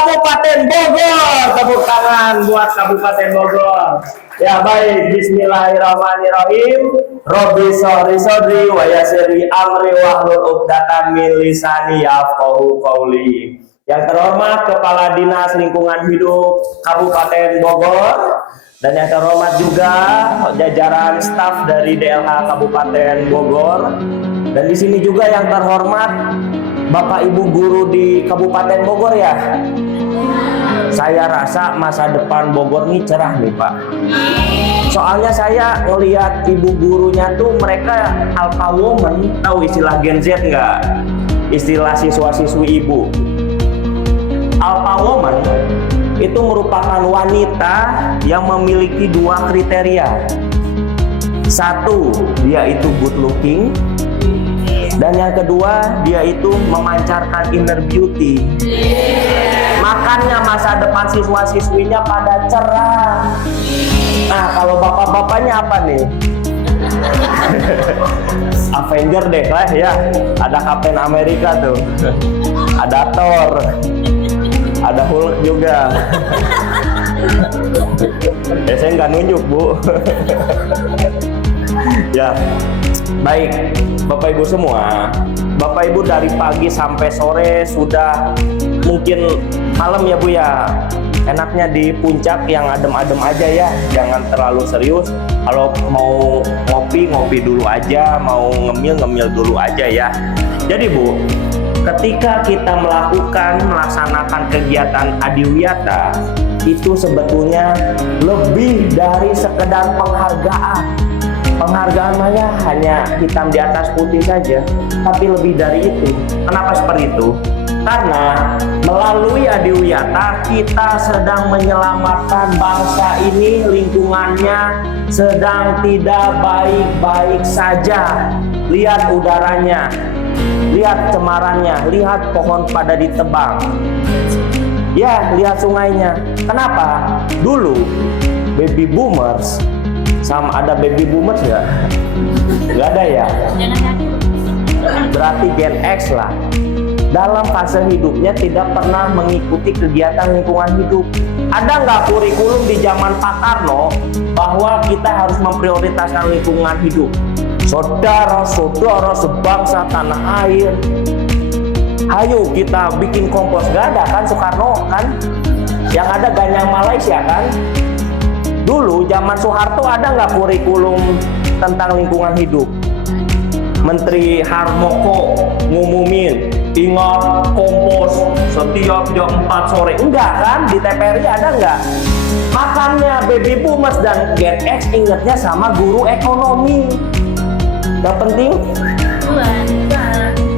Kabupaten Bogor. Tepuk tangan buat Kabupaten Bogor. Ya baik, bismillahirrahmanirrahim. Robbi sholli shodri wa yassirli amri wahlul 'uqdatam min lisani yafqahu qawli. Yang terhormat Kepala Dinas Lingkungan Hidup Kabupaten Bogor dan yang terhormat juga jajaran staf dari DLH Kabupaten Bogor, dan di sini juga yang terhormat Bapak Ibu guru di Kabupaten Bogor ya. Saya rasa masa depan Bogor nih cerah nih Pak. Soalnya saya ngelihat ibu gurunya tuh mereka alpha woman, tahu istilah Gen Z nggak? Istilah siswa-siswi ibu. Alpha woman itu merupakan wanita yang memiliki dua kriteria. Satu, dia itu good looking. Dan yang kedua, dia itu memancarkan inner beauty. Makanya masa depan siswa-siswinya pada cerah. Nah, kalau bapak-bapaknya apa nih? Avenger deh lah ya. Ada Captain America tuh. Ada Thor. Ada Hulk juga. Saya nggak nunjuk Bu. Ya, baik Bapak Ibu semua. Bapak Ibu dari pagi sampai sore sudah mungkin malam ya Bu ya. Enaknya di puncak yang adem-adem aja ya, jangan terlalu serius. Kalau mau ngopi dulu aja, mau ngemil dulu aja ya. Jadi Bu, ketika kita melaksanakan kegiatan adiwiyata, itu sebetulnya lebih dari sekedar penghargaan. Penghargaan hanya hitam di atas putih saja, tapi lebih dari itu. Kenapa seperti itu? Karena melalui adiwiyata kita sedang menyelamatkan bangsa ini, lingkungannya sedang tidak baik-baik saja. Lihat udaranya, lihat cemarannya, lihat pohon pada ditebang. Ya, lihat sungainya. Kenapa? Dulu baby boomers, sama ada baby boomers nggak? Nggak ada ya? Berarti Gen X lah. Dalam fase hidupnya tidak pernah mengikuti kegiatan lingkungan hidup. Ada nggak kurikulum di zaman Pak Karno bahwa kita harus memprioritaskan lingkungan hidup? Saudara-saudara sebangsa tanah air, ayo kita bikin kompos. Gak ada kan Soekarno kan? Yang ada ganyang Malaysia kan? Dulu zaman Soeharto ada nggak kurikulum tentang lingkungan hidup? Menteri Harmoko ngumumin, ingat kompos setiap jam 4 sore. Enggak kan? Di TPRI ada nggak? Makanya baby boomers dan Gen X ingatnya sama guru ekonomi. Yang penting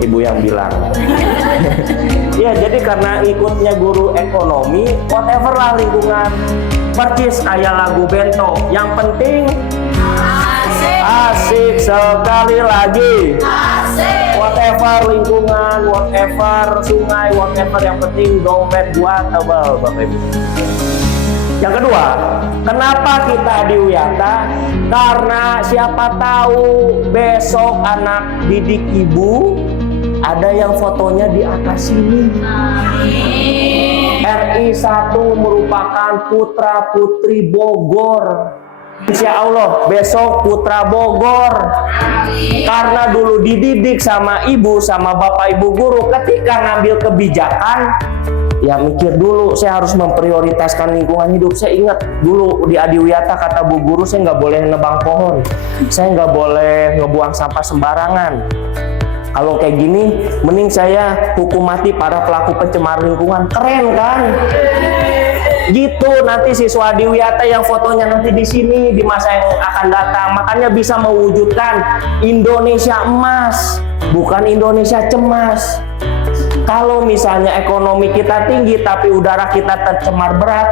ibu yang bilang. Ya, jadi karena ikutnya guru ekonomi, whatever lah lingkungan, percis kayak lagu Bento. Yang penting asik sekali lagi. Asik. Whatever lingkungan, whatever sungai, whatever, yang penting dompet buat tebal Bapak Ibu. Yang kedua, kenapa kita adiwiyata? Karena siapa tahu besok anak didik ibu ada yang fotonya di atas sini. RI 1 merupakan putra putri Bogor. Insya Allah besok putra Bogor. Karena dulu dididik sama ibu, sama bapak ibu guru, ketika ngambil kebijakan, ya mikir dulu, saya harus memprioritaskan lingkungan hidup. Saya ingat dulu di adiwiyata kata bu guru, saya nggak boleh nebang pohon, saya nggak boleh ngebuang sampah sembarangan. Kalau kayak gini, mending saya hukum mati para pelaku pencemar lingkungan. Keren kan? Gitu nanti siswa adiwiyata yang fotonya nanti di sini di masa yang akan datang. Makanya bisa mewujudkan Indonesia emas, bukan Indonesia cemas. Kalau misalnya ekonomi kita tinggi tapi udara kita tercemar berat,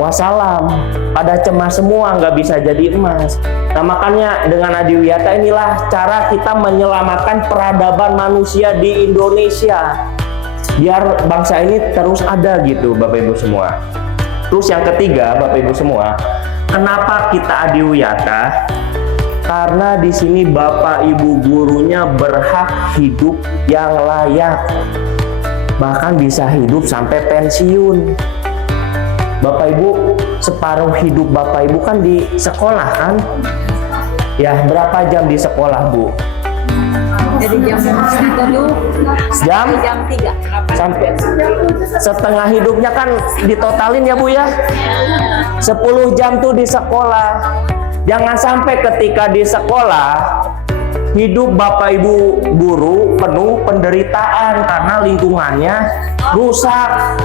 wassalam, pada cemas semua, nggak bisa jadi emas. Nah makanya dengan adiwiyata inilah cara kita menyelamatkan peradaban manusia di Indonesia, biar bangsa ini terus ada gitu Bapak Ibu semua. Terus yang ketiga Bapak Ibu semua, kenapa kita adiwiyata? Karena di sini Bapak Ibu gurunya berhak hidup yang layak. bahkan bisa hidup sampai pensiun. Bapak Ibu, separuh hidup Bapak Ibu kan di sekolah kan? Ya, berapa jam di sekolah, Bu? Jadi jam 7 Jam? jam 3 Sampai setengah hidupnya kan ditotalin ya Bu ya. 10 jam tuh di sekolah. Jangan sampai ketika di sekolah hidup Bapak Ibu guru penuh penderitaan karena lingkungannya rusak.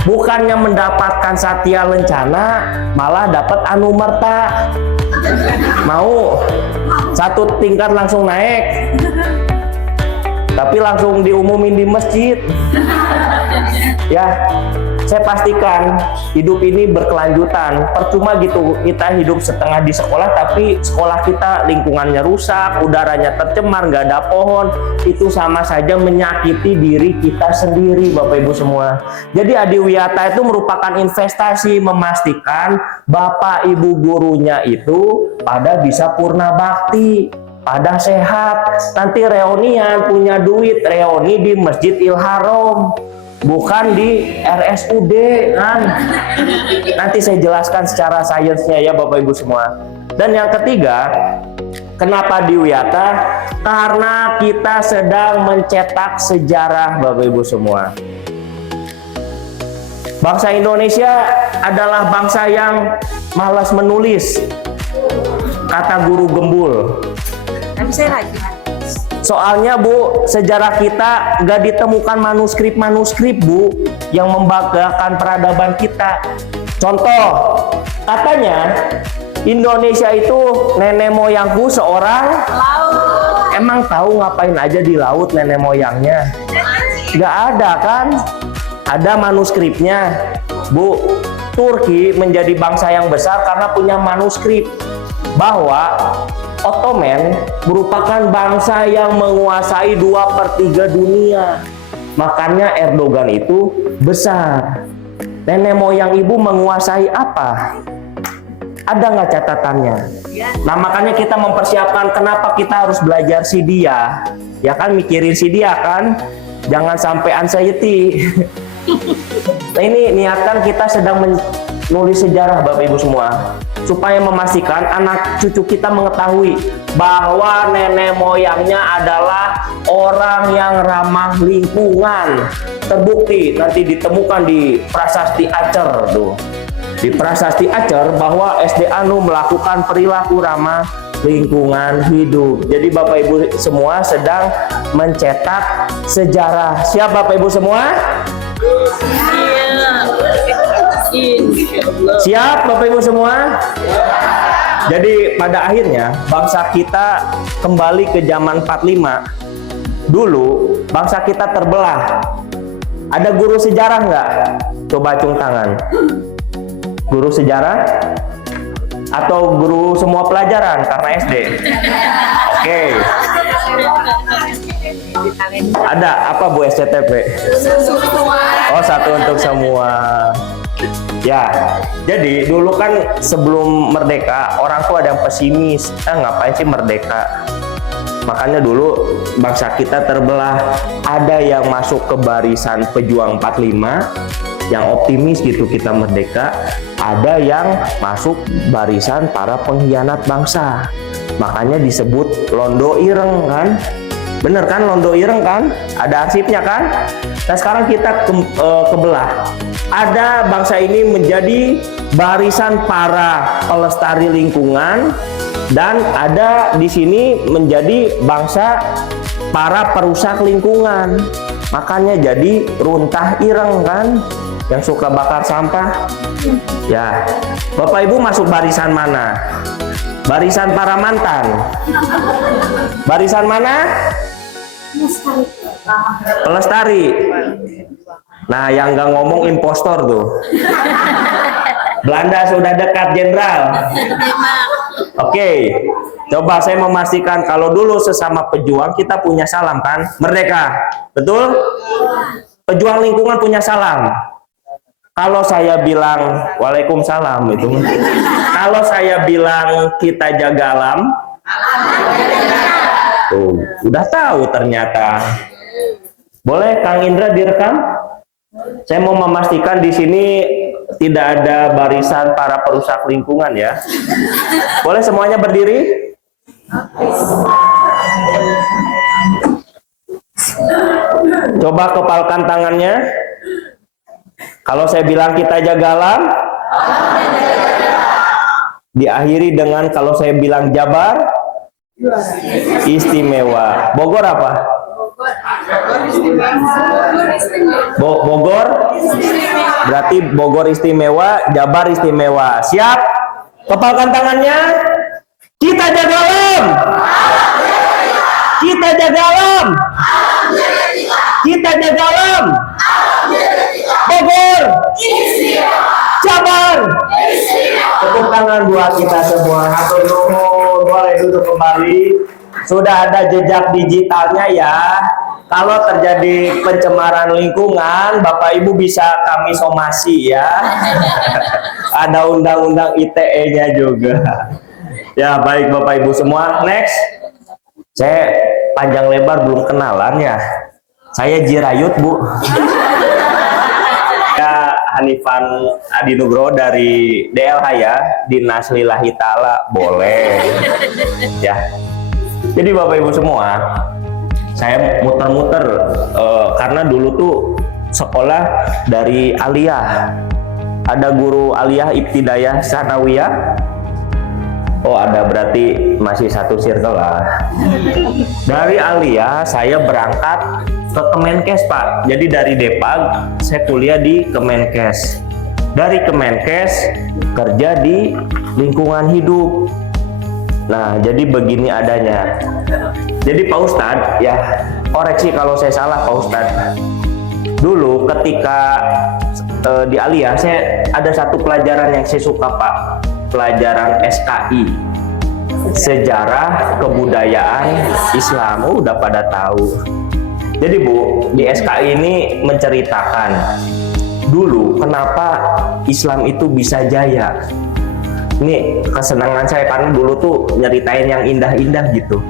Bukannya mendapatkan satya lencana, malah dapat anumerta. Mau satu tingkat langsung naik, tapi langsung diumumin di masjid. Ya, saya pastikan hidup ini berkelanjutan. Percuma gitu kita hidup setengah di sekolah, tapi sekolah kita lingkungannya rusak, udaranya tercemar, nggak ada pohon. Itu sama saja menyakiti diri kita sendiri, Bapak Ibu semua. Jadi Adiwiyata itu merupakan investasi memastikan Bapak Ibu gurunya itu pada bisa purna bakti, pada sehat. Nanti reunian punya duit, reuni di Masjidil Haram, bukan di RSUD kan. Nanti saya jelaskan secara sainsnya ya Bapak Ibu semua. Dan yang ketiga, kenapa Adiwiyata? Karena kita sedang mencetak sejarah Bapak Ibu semua. Bangsa Indonesia adalah bangsa yang malas menulis, kata guru Gembul. Tapi saya rajin. Soalnya Bu, sejarah kita gak ditemukan manuskrip-manuskrip Bu yang membanggakan peradaban kita. Contoh, katanya Indonesia itu nenek moyangku seorang Laut. Emang tahu ngapain aja di laut nenek moyangnya? Gak ada kan? Ada manuskripnya Bu. Turki menjadi bangsa yang besar karena punya manuskrip bahwa Ottoman merupakan bangsa yang menguasai 2/3 dunia. Makanya Erdogan itu besar. Nenek moyang ibu menguasai apa? Ada nggak catatannya? Nah makanya kita mempersiapkan kenapa kita harus belajar Sidia. Ya kan mikirin Sidia kan? Jangan sampai anxiety. Nah ini niatkan kita sedang menulis sejarah Bapak Ibu semua, supaya memastikan anak cucu kita mengetahui bahwa nenek moyangnya adalah orang yang ramah lingkungan. Terbukti nanti ditemukan di Prasasti Acer tuh. Di Prasasti Acer bahwa SD Anu melakukan perilaku ramah lingkungan hidup. Jadi Bapak Ibu semua sedang mencetak sejarah. Siap Bapak Ibu semua? Siap Bapak Ibu semua? Jadi pada akhirnya bangsa kita kembali ke zaman 45. Dulu bangsa kita terbelah. Ada guru sejarah nggak? Coba acung tangan. Guru sejarah? Atau guru semua pelajaran karena SD? Oke. Ada apa Bu SCTP? Oh, satu untuk semua. Ya, jadi dulu kan sebelum merdeka orang tuh ada yang pesimis, ngapain sih merdeka? Makanya dulu bangsa kita terbelah. Ada yang masuk ke barisan pejuang 45 yang optimis gitu kita merdeka, ada yang masuk barisan para pengkhianat bangsa. Makanya disebut Londo Ireng kan? Bener kan Londo Ireng kan? Ada arsipnya kan? Nah sekarang kita kebelah. Ada bangsa ini menjadi barisan para pelestari lingkungan dan ada di sini menjadi bangsa para perusak lingkungan. Makanya jadi runtah ireng kan? Yang suka bakar sampah. Ya, Bapak Ibu masuk barisan mana? Barisan para mantan. Barisan mana? Pelestari. Nah, yang nggak ngomong impostor tuh. Belanda sudah dekat jenderal. Oke, coba saya memastikan kalau dulu sesama pejuang kita punya salam kan? Merdeka, betul? Pejuang lingkungan punya salam. Kalau saya bilang Waalaikumsalam itu. Kalau saya bilang kita jaga alam, tuh, udah tahu ternyata. Boleh Kang Indra direkam? Saya mau memastikan di sini tidak ada barisan para perusak lingkungan ya. Boleh semuanya berdiri? Coba kepalkan tangannya. Kalau saya bilang kita jaga alam, diakhiri dengan kalau saya bilang Jabar, istimewa. Bogor apa? Bogor, berarti Bogor istimewa, Jabar istimewa. Siap? Kepalkan tangannya. Kita jaga alam. Kita jaga alam. Kita jaga alam. Bogor, Jabar. Tepuk tangan buat kita semua. Hatur nuhun. Boleh duduk kembali. Sudah ada jejak digitalnya ya. Kalau terjadi pencemaran lingkungan, Bapak Ibu bisa kami somasi ya. Ada undang-undang ITE-nya juga. Ya baik Bapak Ibu semua. Next. Saya panjang lebar belum kenalan ya. Saya Jirayut Bu. Ya Hanifan Adi Nugroho dari DLH ya. Dinas Lillahi Ta'ala. Boleh. Ya. Jadi Bapak Ibu semua, saya muter-muter karena dulu tuh sekolah dari aliyah. Ada guru aliyah ibtidayah sanawiyah. Oh ada, berarti masih satu circle lah. Dari aliyah saya berangkat ke Kemenkes Pak. Jadi dari Depag saya kuliah di Kemenkes. Dari Kemenkes kerja di lingkungan hidup. Nah, jadi begini adanya. Jadi Pak Ustadz, ya koreksi kalau saya salah Pak Ustadz. Dulu ketika di aliyah, saya ada satu pelajaran yang saya suka Pak. Pelajaran SKI. Sejarah Kebudayaan Islam. Udah pada tahu. Jadi Bu, di SKI ini menceritakan dulu kenapa Islam itu bisa jaya. Ini kesenangan saya karena dulu tuh nyeritain yang indah-indah gitu,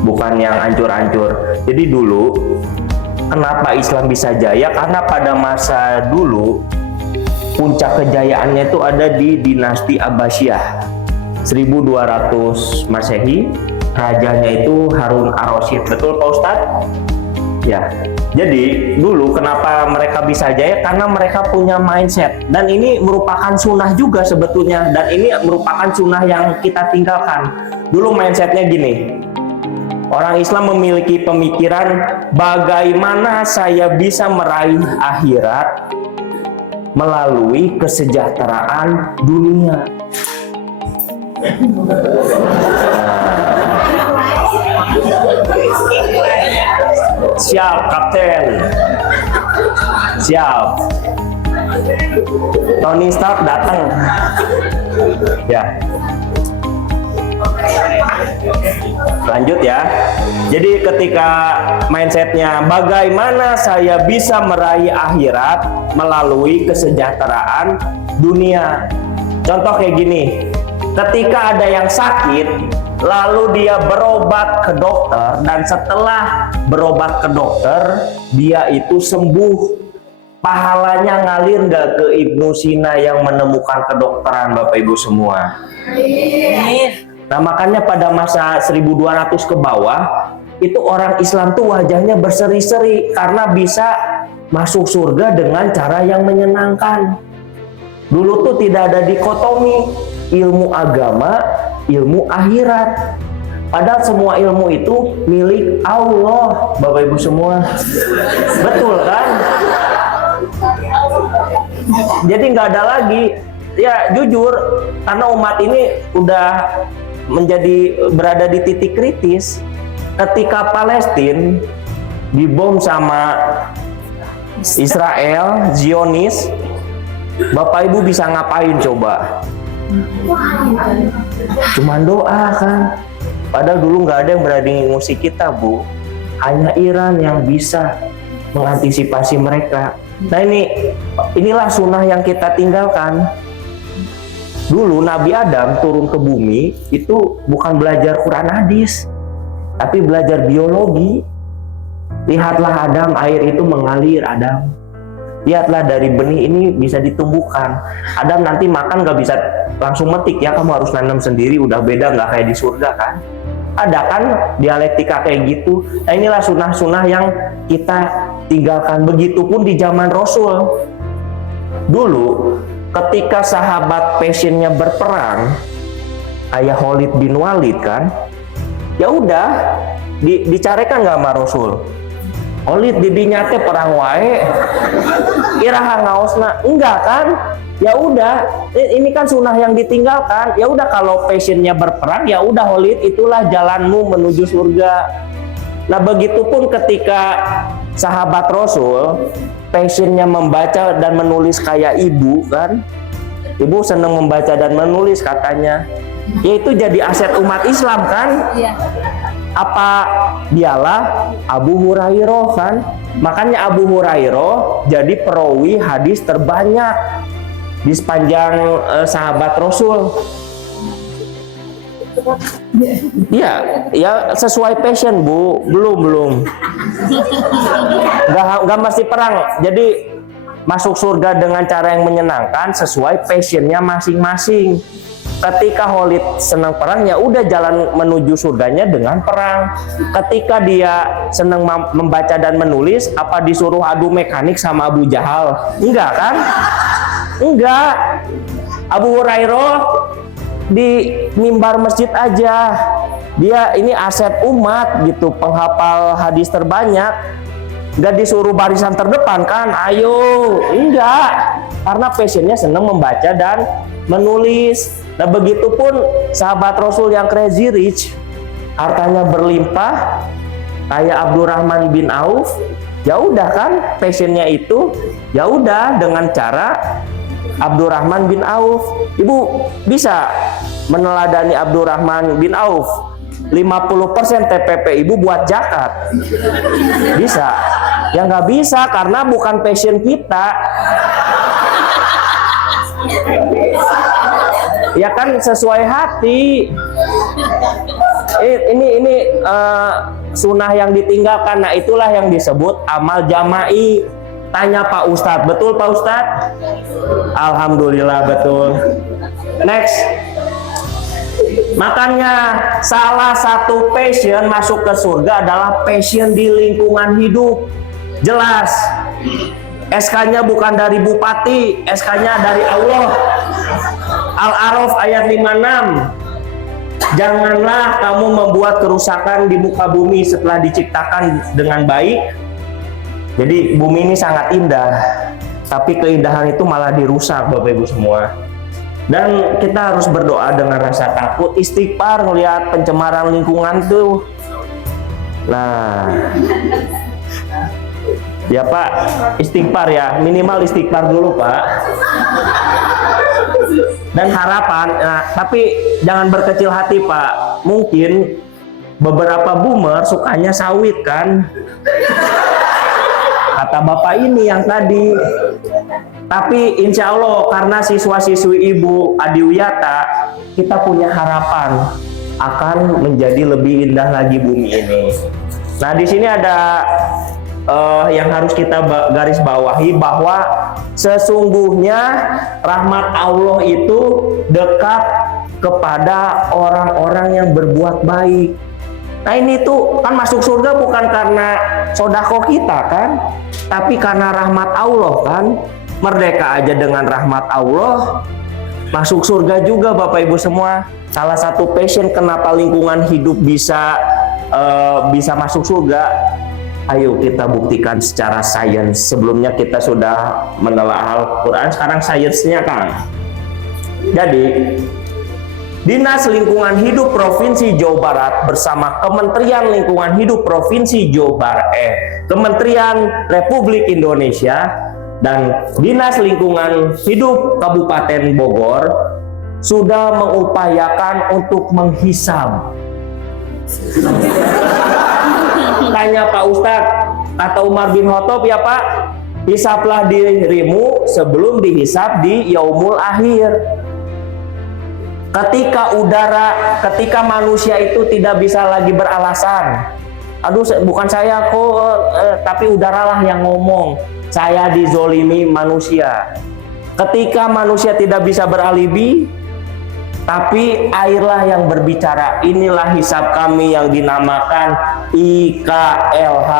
bukan yang hancur-hancur. Jadi dulu kenapa Islam bisa jaya, karena pada masa dulu puncak kejayaannya itu ada di dinasti Abbasiyah 1200 Masehi. Rajanya itu Harun Ar-Rasyid. Betul Pak Ustadz? Ya. Jadi dulu kenapa mereka bisa jaya, karena mereka punya mindset, dan ini merupakan sunnah juga sebetulnya, dan ini merupakan sunnah yang kita tinggalkan. Dulu mindsetnya gini, orang Islam memiliki pemikiran bagaimana saya bisa meraih akhirat melalui kesejahteraan dunia. Siap Kapten, siap. Tony Stark datang ya. Lanjut ya. Jadi ketika mindsetnya bagaimana saya bisa meraih akhirat melalui kesejahteraan dunia. Contoh kayak gini, ketika ada yang sakit lalu dia berobat ke dokter, dan setelah berobat ke dokter dia itu sembuh, pahalanya ngalir nggak ke Ibnu Sina yang menemukan kedokteran Bapak Ibu semua? Nah makanya pada masa 1200 ke bawah itu orang Islam tuh wajahnya berseri-seri karena bisa masuk surga dengan cara yang menyenangkan. Dulu tuh tidak ada dikotomi ilmu agama, ilmu akhirat. Padahal semua ilmu itu milik Allah, Bapak Ibu semua. Betul kan? Jadi nggak ada lagi. Ya jujur, karena umat ini udah berada di titik kritis. Ketika Palestina dibom sama Israel, Zionis, Bapak Ibu bisa ngapain coba? Cuman doa kan. Padahal dulu nggak ada yang berani ngusik kita Bu. Hanya Iran yang bisa mengantisipasi mereka. Nah inilah sunnah yang kita tinggalkan. Dulu Nabi Adam turun ke bumi itu bukan belajar Quran hadis, tapi belajar biologi. Lihatlah Adam, air itu mengalir Adam. Lihatlah dari benih ini bisa ditumbuhkan. Adam nanti makan nggak bisa langsung metik ya, kamu harus nanam sendiri, udah beda nggak kayak di surga kan. Ada kan dialektika kayak gitu. Nah inilah sunnah-sunnah yang kita tinggalkan. Begitupun di zaman Rasul. Dulu ketika sahabat passionnya berperang, ayah Khalid bin Walid kan, ya udah dicarekan nggak sama Rasul. Khalid didinya teh perang wae, iraha ngaosna enggak kan? Ya udah, ini kan sunnah yang ditinggalkan. Ya udah kalau passionnya berperang, ya udah Khalid, itulah jalanmu menuju surga. Nah begitupun ketika sahabat Rasul passionnya membaca dan menulis kayak ibu kan, ibu senang membaca dan menulis katanya, yaitu jadi aset umat Islam kan. Iya. Apa dialah Abu Hurairah kan, makanya Abu Hurairah jadi perawi hadis terbanyak di sepanjang sahabat Rasul. Ya, ya sesuai passion Bu, belum. Nggak mesti perang. Jadi masuk surga dengan cara yang menyenangkan sesuai passionnya masing-masing. Ketika Khalid senang perang, ya udah jalan menuju surganya dengan perang. Ketika dia senang membaca dan menulis, apa disuruh adu mekanik sama Abu Jahal? Enggak kan? Enggak. Abu Hurairah di mimbar masjid aja, dia ini aset umat gitu, penghafal hadis terbanyak. Nggak disuruh barisan terdepan kan? Ayo, enggak. Karena passionnya senang membaca dan menulis. Nah begitupun sahabat Rasul yang crazy rich, hartanya berlimpah, kayak Abdurrahman bin Auf, ya udah kan passionnya itu, ya udah dengan cara Abdurrahman bin Auf. Ibu bisa meneladani Abdurrahman bin Auf, 50% TPP ibu buat zakat, bisa? Ya nggak bisa karena bukan passion kita. Ya kan sesuai hati. Ini sunnah yang ditinggalkan. Nah itulah yang disebut amal jama'i. Tanya Pak Ustadz, betul Pak Ustadz? Alhamdulillah betul. Next. Makanya salah satu passion masuk ke surga adalah passion di lingkungan hidup. Jelas. SK-nya bukan dari bupati, SK-nya dari Allah. Al-A'raf ayat 56. Janganlah kamu membuat kerusakan di muka bumi setelah diciptakan dengan baik. Jadi bumi ini sangat indah, tapi keindahan itu malah dirusak Bapak Ibu semua. Dan kita harus berdoa dengan rasa takut, istighfar melihat pencemaran lingkungan tuh. Nah, ya Pak, istighfar ya, minimal istighfar dulu Pak. Dan harapan, nah, tapi jangan berkecil hati Pak. Mungkin beberapa boomer sukanya sawit kan, kata Bapak ini yang tadi. Tapi insya Allah karena siswa-siswi Ibu Adiwiyata, kita punya harapan akan menjadi lebih indah lagi bumi ini. Nah di sini ada yang harus kita garis bawahi, bahwa sesungguhnya rahmat Allah itu dekat kepada orang-orang yang berbuat baik. Nah ini tuh kan masuk surga bukan karena sodako kita kan, tapi karena rahmat Allah kan. Merdeka aja dengan rahmat Allah, masuk surga juga Bapak Ibu semua. Salah satu passion kenapa lingkungan hidup bisa masuk surga. Ayo kita buktikan secara sains. Sebelumnya kita sudah menelaah Al-Quran, sekarang sainsnya Kang. Jadi Dinas Lingkungan Hidup Provinsi Jawa Barat bersama Kementerian Lingkungan Hidup Provinsi Jawa Barat, Kementerian Republik Indonesia dan Dinas Lingkungan Hidup Kabupaten Bogor sudah mengupayakan untuk menghisab. Tanya Pak Ustadz, kata Umar bin Khattab, ya Pak, hisaplah dirimu sebelum dihisap di yaumul akhir. Ketika manusia itu tidak bisa lagi beralasan, aduh bukan saya kok, tapi udaralah yang ngomong. Saya dizolimi manusia. Ketika manusia tidak bisa beralibi, tapi airlah yang berbicara. Inilah hisab kami yang dinamakan IKLH,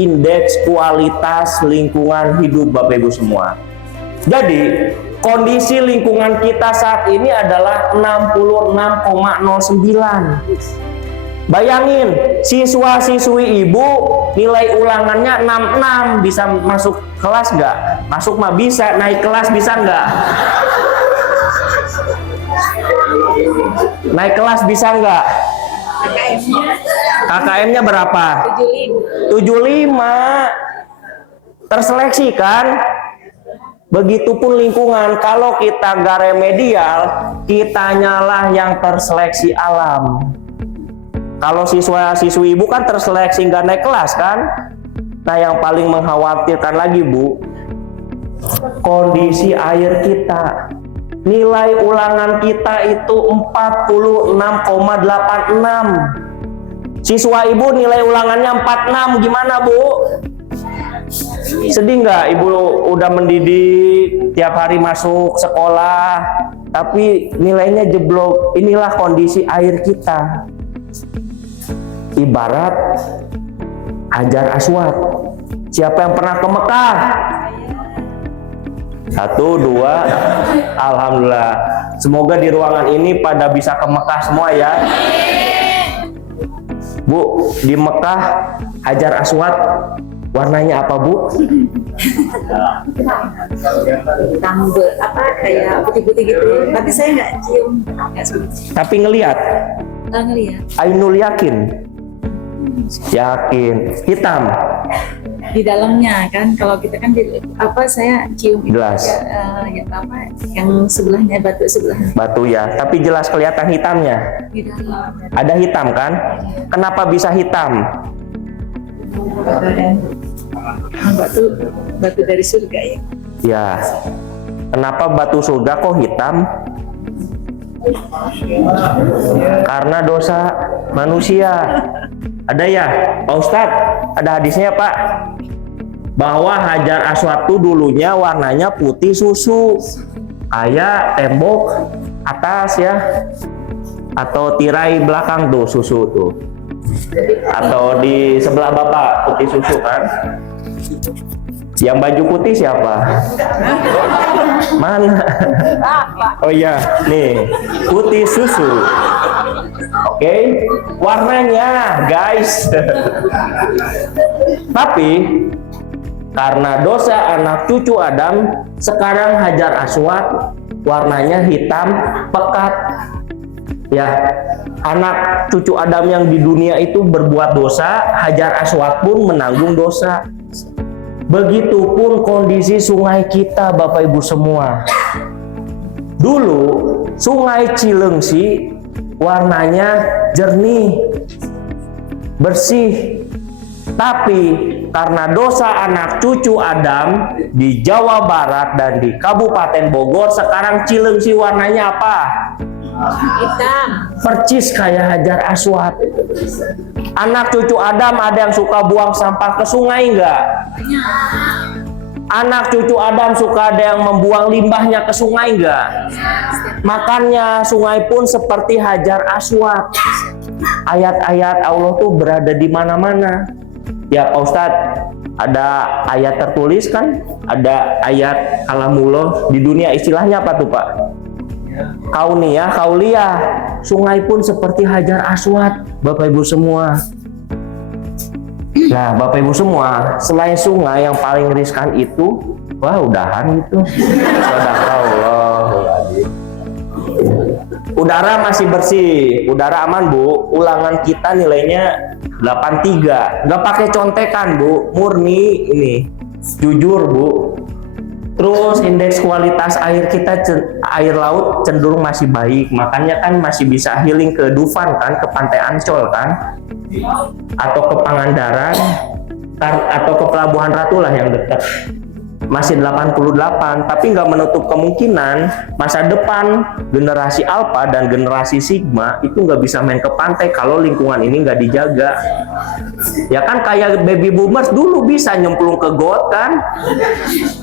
Indeks Kualitas Lingkungan Hidup, Bapak Ibu semua. Jadi kondisi lingkungan kita saat ini adalah 66,09. Bayangin, siswa-siswi ibu nilai ulangannya 66, bisa masuk kelas nggak? Masuk mah bisa, naik kelas bisa nggak? Naik kelas bisa nggak? KKM-nya berapa? 75. Terseleksi kan? Begitupun lingkungan, kalau kita nggak remedial, kitanya lah yang terseleksi alam. Kalau siswa-siswi ibu kan terseleksi nggak naik kelas kan? Nah yang paling mengkhawatirkan lagi Bu, kondisi air kita. Nilai ulangan kita itu 46,86. Siswa ibu nilai ulangannya 46, gimana Bu? Sedih nggak ibu udah mendidik tiap hari masuk sekolah, tapi nilainya jeblok. Inilah kondisi air kita. Ibarat Hajar Aswad. Siapa yang pernah ke Mekah? 1, 2. Alhamdulillah. Semoga di ruangan ini pada bisa ke Mekah semua ya. Bu, di Mekah Hajar Aswad warnanya apa Bu? Apa kayak putih-putih gitu. Tapi saya nggak cium. Tapi ngelihat. Nggak ngelihat. Ainul yakin. Yakin. Hitam. Di dalamnya kan, kalau kita kan saya cium Jelas. yang sebelahnya, batu sebelahnya. Batu ya, tapi jelas kelihatan hitamnya. Di dalam. Ada hitam kan? Kenapa bisa hitam? Batu dari surga ya. Ya. Kenapa batu surga kok hitam? Karena dosa manusia. Ada ya, Pak Ustadz? Ada hadisnya Pak? Bahwa Hajar Aswad itu dulunya warnanya putih susu, kayak tembok atas ya, atau tirai belakang tuh susu tuh, atau di sebelah Bapak putih susu kan? Yang baju putih siapa? Mana? Oh iya, nih putih susu. Oke, warnanya guys. Tapi karena dosa anak cucu Adam, sekarang Hajar Aswad warnanya hitam pekat. Ya, anak cucu Adam yang di dunia itu berbuat dosa, Hajar Aswad pun menanggung dosa. Begitupun kondisi sungai kita, Bapak Ibu semua. Dulu Sungai Cilengsi warnanya jernih, bersih. Tapi karena dosa anak cucu Adam di Jawa Barat dan di Kabupaten Bogor, sekarang Cilengsi warnanya apa? Hitam. Percis kayak Hajar Aswad. Anak cucu Adam ada yang suka buang sampah ke sungai nggak? Anak cucu Adam suka ada yang membuang limbahnya ke sungai nggak? Makanya sungai pun seperti Hajar Aswad. Ayat-ayat Allah tuh berada di mana-mana. Ya Pak Ustadz, ada ayat tertulis kan? Ada ayat kalamullah. Di dunia istilahnya apa tuh Pak? Kauniyah, kauliyah. Sungai pun seperti Hajar Aswad, Bapak Ibu semua. Nah, Bapak Ibu semua, selain sungai yang paling riskan itu, wah udahan itu. Sadaqallahul. Udara masih bersih, udara aman Bu. Ulangan kita nilainya 83. Nggak pakai contekan Bu, murni ini. Jujur Bu. Terus indeks kualitas air kita, air laut cenderung masih baik. Makanya kan masih bisa healing ke Dufan kan, ke Pantai Ancol kan, atau ke Pangandaran, atau ke Pelabuhan Ratu lah yang dekat. masih 88, tapi nggak menutup kemungkinan masa depan generasi Alpha dan generasi Sigma itu nggak bisa main ke pantai kalau lingkungan ini nggak dijaga. Ya kan kayak baby boomers dulu bisa nyemplung ke got kan?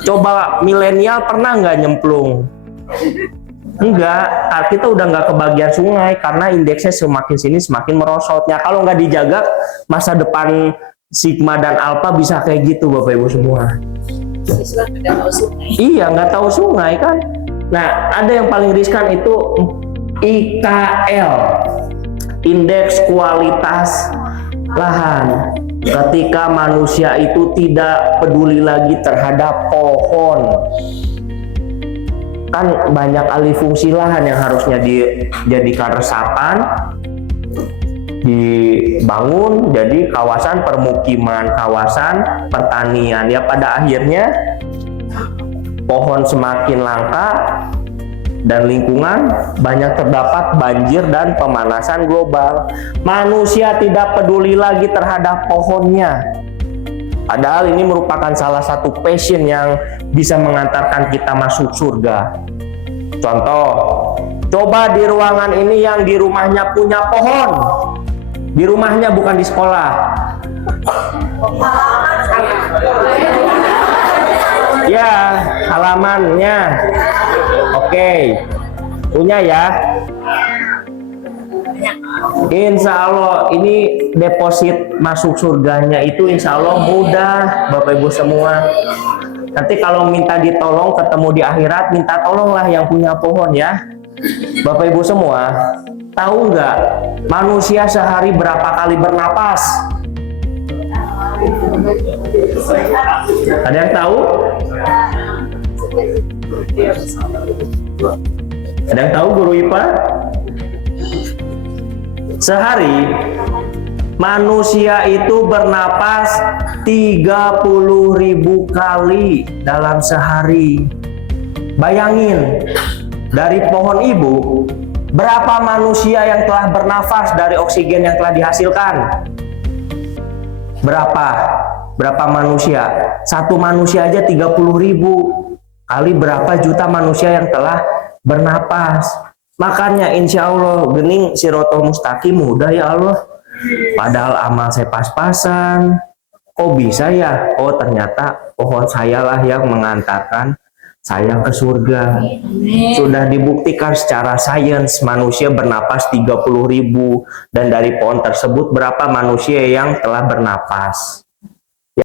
Coba milenial pernah nggak nyemplung? Enggak, kita udah nggak kebagian sungai karena indeksnya semakin sini semakin merosotnya. Kalau nggak dijaga, masa depan Sigma dan Alpha bisa kayak gitu Bapak Ibu semua. Siswa nggak tahu sungai. Iya, nggak tahu sungai kan. Nah, ada yang paling riskan itu IKL, indeks kualitas lahan. Ketika manusia itu tidak peduli lagi terhadap pohon, kan banyak alih fungsi lahan yang harusnya dijadikan resapan, dibangun jadi kawasan permukiman, kawasan pertanian. Ya pada akhirnya pohon semakin langka dan lingkungan banyak terdapat banjir dan pemanasan global. Manusia tidak peduli lagi terhadap pohonnya. Padahal ini merupakan salah satu passion yang bisa mengantarkan kita masuk surga. Contoh, coba di ruangan ini yang di rumahnya punya pohon. Di rumahnya bukan di sekolah. Ya, halamannya. Oke. Punya ya. Insya Allah ini deposit masuk surganya itu insya Allah mudah Bapak Ibu semua. Nanti kalau minta ditolong ketemu di akhirat, minta tolonglah yang punya pohon ya. Bapak Ibu semua, tahu nggak manusia sehari berapa kali bernapas? Ada yang tahu? Ada yang tahu Guru IPA? Sehari manusia itu bernapas 30.000 kali dalam sehari. Bayangin, dari pohon ibu berapa manusia yang telah bernafas dari oksigen yang telah dihasilkan? Berapa manusia? Satu manusia aja 30.000 kali berapa juta manusia yang telah bernapas. Makanya insya Allah gening sirotol mustaqim mudah ya Allah. Padahal amal saya pas-pasan. Kok bisa ya? Oh ternyata pohon saya lah yang mengantarkan saya ke surga. Sudah dibuktikan secara sains manusia bernapas 30.000 dan dari pohon tersebut berapa manusia yang telah bernapas.